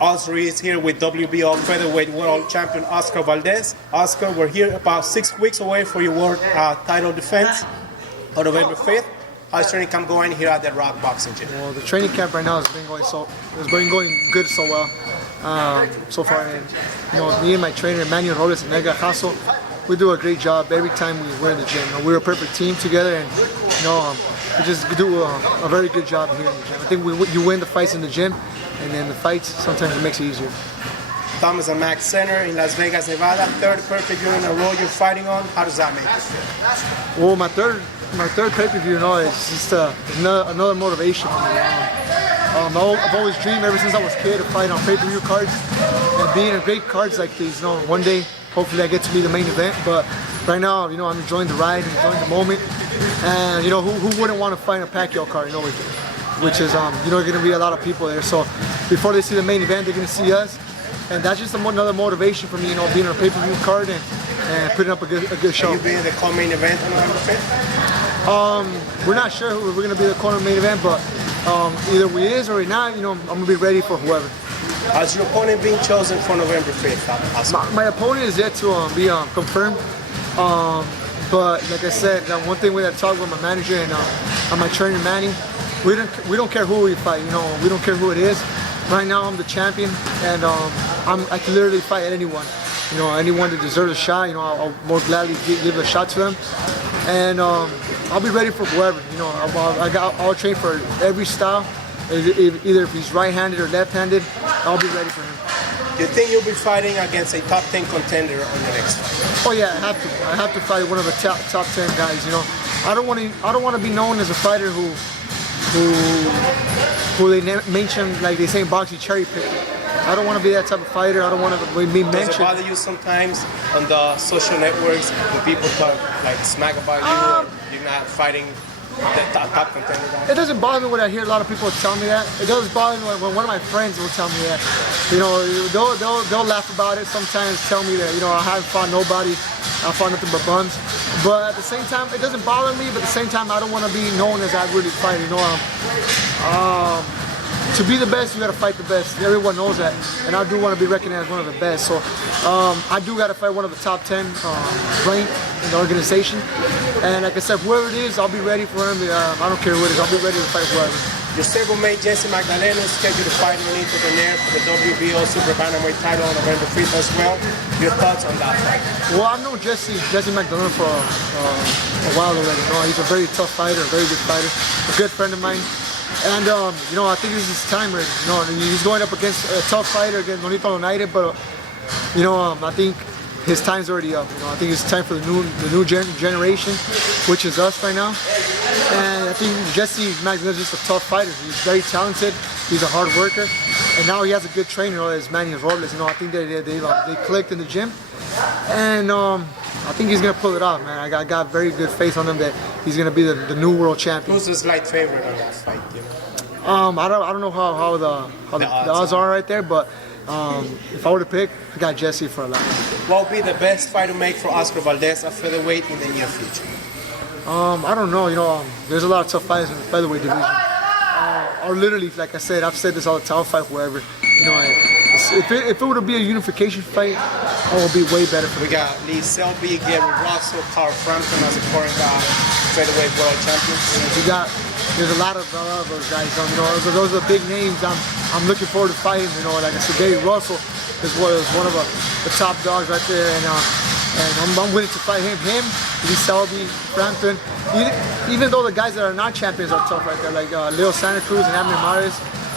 Also is here with WBO featherweight world champion Oscar Valdez. Oscar, we're here about 6 weeks away for your world title defense on November 5th. How's training camp going here at the Rock Boxing Gym? Well, the training camp right now has been going good so well so far. And me and my trainer Manuel Robles and Magdaleno, we do a great job every time we're in the gym. We're a perfect team together, and we just do a very good job here in the gym. I think you win the fights in the gym, and then the fights sometimes it makes it easier. Thomas and Max Center in Las Vegas, Nevada. Third perfect year in a row you're fighting on. How does that make you feel? Well, my third pay-per-view, it's just another motivation for me. I've always dreamed ever since I was a kid to fight on pay-per-view cards, and being in great cards like these. One day, hopefully, I get to be the main event. But right now, I'm enjoying the ride, enjoying the moment, and who wouldn't want to fight a Pacquiao card? Which is going to be a lot of people there. So before they see the main event, they're going to see us, and that's just another motivation for me. Being on a pay-per-view card and putting up a good show. Are you being the co-main event on November 5th? We're not sure who we're going to be the corner main event, but either we is or we not. I'm going to be ready for whoever. Has your opponent been chosen for November 5th? My opponent is yet to be confirmed. But like I said, one thing we had to talk with my manager and my trainer Manny, we don't care who we fight. We don't care who it is. Right now I'm the champion, and I can literally fight anyone. Anyone that deserves a shot, I'll more gladly give a shot to them. And I'll be ready for whoever. I'll train for every style. Either if he's right-handed or left-handed, I'll be ready for him. Do you think you'll be fighting against a top 10 contender on your next fight? Oh yeah, I have to. I have to fight one of the top 10 guys. I don't want to be known as a fighter who they mention, like they say in boxing, cherry picking. I don't want to be that type of fighter. I don't want to be mentioned. Does it bother you sometimes on the social networks when people talk like smack about you, or you're not fighting the top contender guy? It doesn't bother me when I hear a lot of people tell me that. It doesn't bother me when one of my friends will tell me that. They'll laugh about it sometimes, tell me that I haven't fought nobody, I fought nothing but bums. But at the same time, it doesn't bother me. But at the same time, I don't want to be known as I really fight. To be the best, you got to fight the best. Everyone knows that, and I do want to be recognized as one of the best. So I do got to fight one of the top 10 ranked in the organization. And like I said, whoever it is, I'll be ready for him. I don't care who it is. I'll be ready to fight whoever. Your stablemate Jesse Magdaleno is scheduled to fight Donaire for the WBO Super Bantamweight title on November 5th as well. Your thoughts on that fight? Well, I've known Jesse Magdaleno for a while already. He's a very tough fighter, a very good fighter, a good friend of mine. And I think this is his time already. He's going up against a tough fighter against Nonito United, but I think his time's already up. I think it's time for the new generation, which is us right now. And I think Jesse Magdaleno is just a tough fighter. He's very talented. He's a hard worker, and now he has a good trainer as Manuel Robles. I think they clicked in the gym, and I think he's gonna pull it off, man. I got very good faith on him that he's gonna be the new world champion. Who's the slight favorite on that fight? I don't know how the odds are right there, but if I were to pick, I got Jesse for a lot. What would be the best fight to make for Oscar Valdez at featherweight in the near future? I don't know. There's a lot of tough fighters in the featherweight division. Or literally, like I said, I've said this all the time, I'll fight whoever. If it were to be a unification fight, it would be way better for me. We got Lee Selby, Gary Russell, Carl Frampton as the current featherweight world champions. There's a lot of those guys. Those are the big names. I'm looking forward to fighting. Like I said, Gary Russell is one of the top dogs right there, and I'm willing to fight him. Lee Selby, Frampton. Even though the guys that are not champions are tough right there, like Leo Santa Cruz and Abner Mares.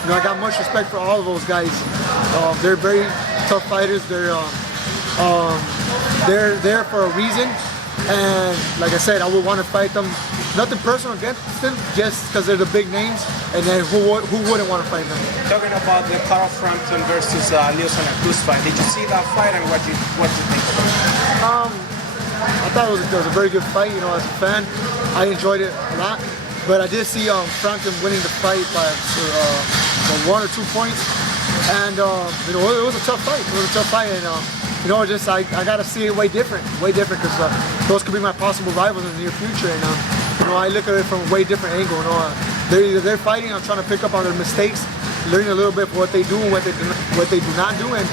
I got much respect for all of those guys. They're very tough fighters. They're there for a reason, and like I said, I would want to fight them. Nothing personal against them, just because they're the big names, and then who wouldn't want to fight them? Talking about the Carl Frampton versus Leo Santa Cruz fight, did you see that fight, and what do you think about it? I thought it was a very good fight. As a fan, I enjoyed it a lot. But I did see Frampton winning the fight by 1 or 2 points, and it was a tough fight. It was a tough fight, and I gotta see it way different, because those could be my possible rivals in the near future. And I look at it from a way different angle. They're fighting. I'm trying to pick up on their mistakes. learning a little bit what they do and what they do not do, and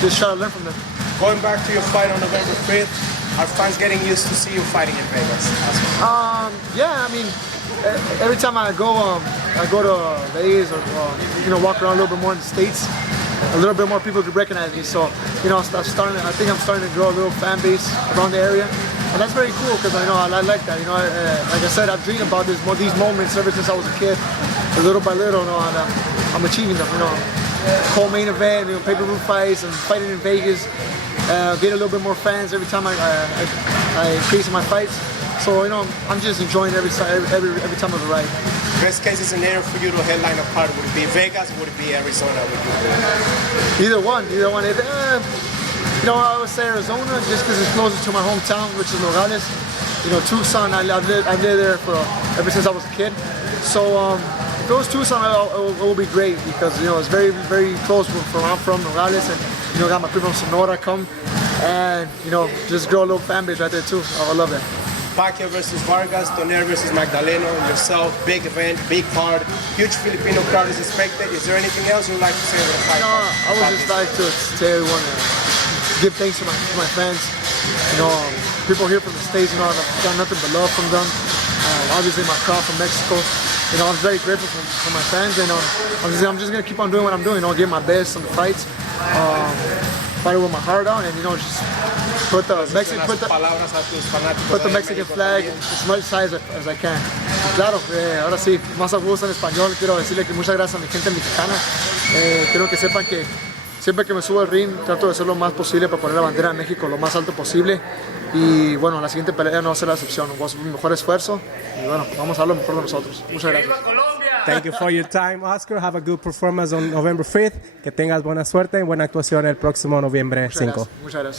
just try to learn from them. Going back to your fight on November 5th, are fans getting used to see you fighting in Vegas? Yeah, I mean, every time I go to Vegas or walk around a little bit more in the States, a little bit more people could recognize me. So I think I'm starting to grow a little fan base around the area, and that's very cool because I like that. Like I said, I've dreamed about these moments ever since I was a kid. Little by little, and I'm achieving them. Whole main event, pay-per-view fights, and fighting in Vegas. Get a little bit more fans every time I increase in my fights. So I'm just enjoying every time of the ride. Best case scenario for you to headline a card, would it be Vegas? Would it be Arizona? Either one. I would say Arizona just because it's closest to my hometown, which is Nogales. Tucson, I've lived there ever since I was a kid. So if it was Tucson, it will be great because it's very, very close from where I'm from, Nogales, and got my people from Sonora come, and just grow a little fan base right there too. I love it. Pacquiao versus Vargas, Donaire versus Magdaleno, yourself, big event, big card, huge Filipino crowd is expected. Is there anything else you'd like to say about the fight? No, I would just like to tell everyone to give thanks to my fans. People here from the States, I've got nothing but love from them. Obviously my crowd from Mexico. I'm very grateful for my fans, and I'm just gonna keep on doing what I'm doing. Give my best on the fights, fight with my heart out, and just put the Mexican flag as much high as I can. Y claro, ahora sí, más a gusto en español, quiero decirle que muchas gracias a mi gente mexicana. Quiero que sepan que siempre que me subo al ring trato de hacer lo más posible para poner la bandera de México lo más alto posible. Y bueno, la siguiente pelea no va a ser la excepción. Voy a hacer mi mejor esfuerzo y bueno, vamos a dar lo mejor de nosotros. Muchas gracias. Thank you for your time, Oscar. Have a good performance on November 5th. Que tengas buena suerte y buena actuación el próximo noviembre 5. Muchas gracias.